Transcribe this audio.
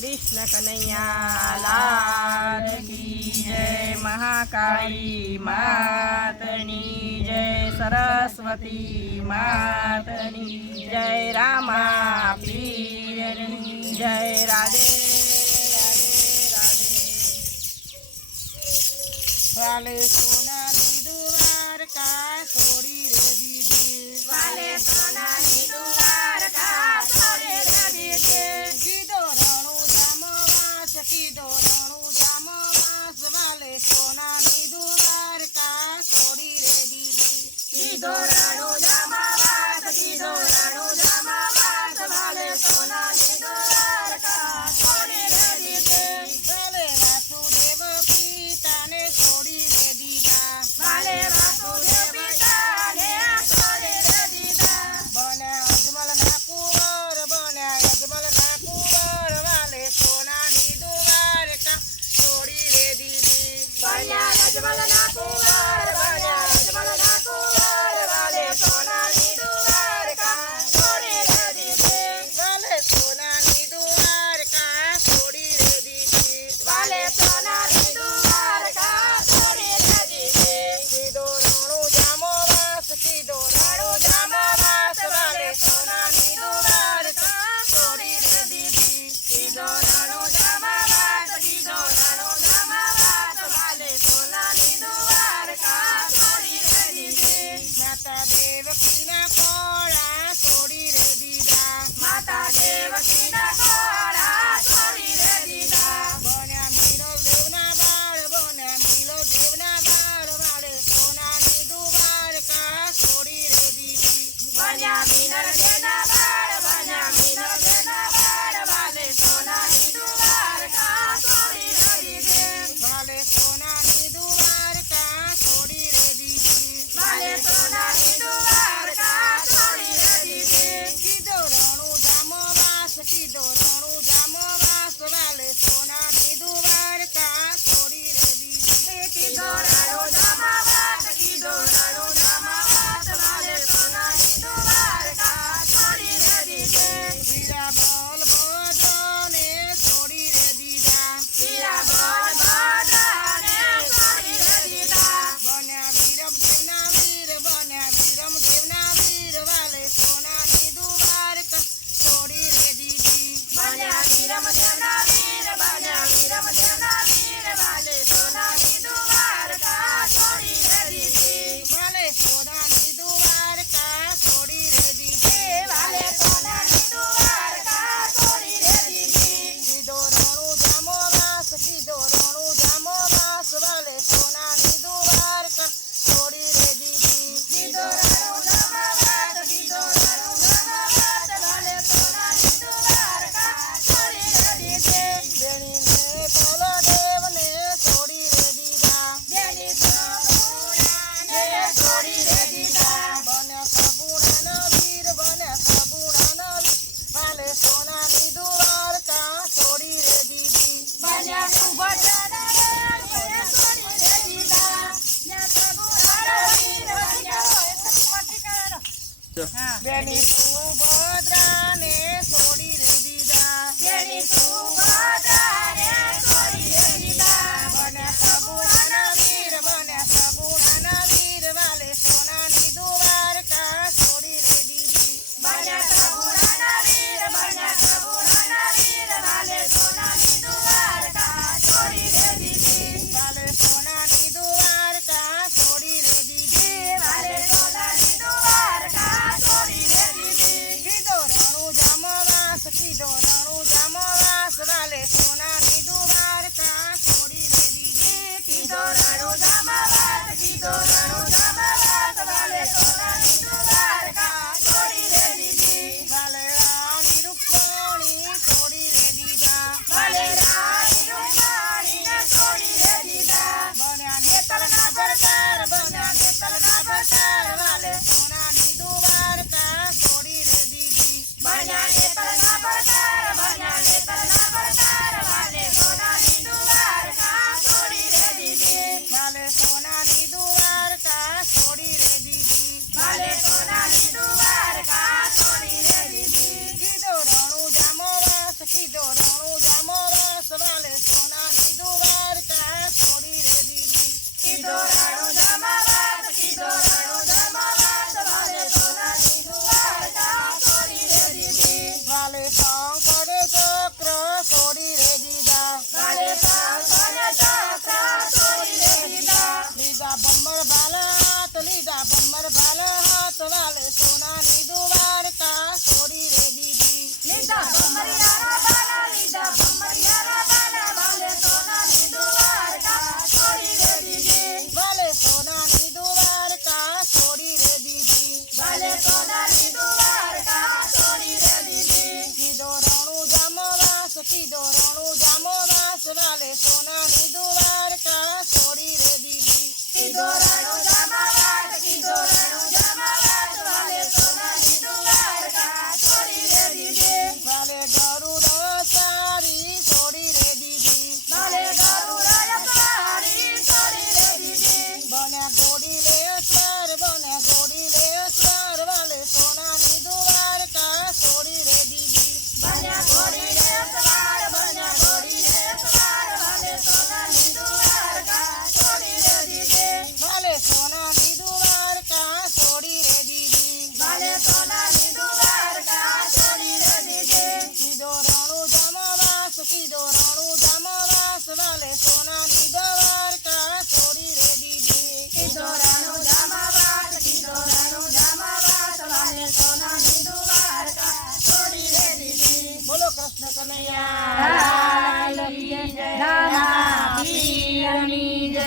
कृष्ण कन्हैया लाल की जय महाकाली मातनी जय सरस्वती मातनी जय रामा पीरनी जय राधे राधे राधे। राधे Alessandra. બેની Subhadra Bumbar Bala Ha Kanaiya જય રામા પીરની જય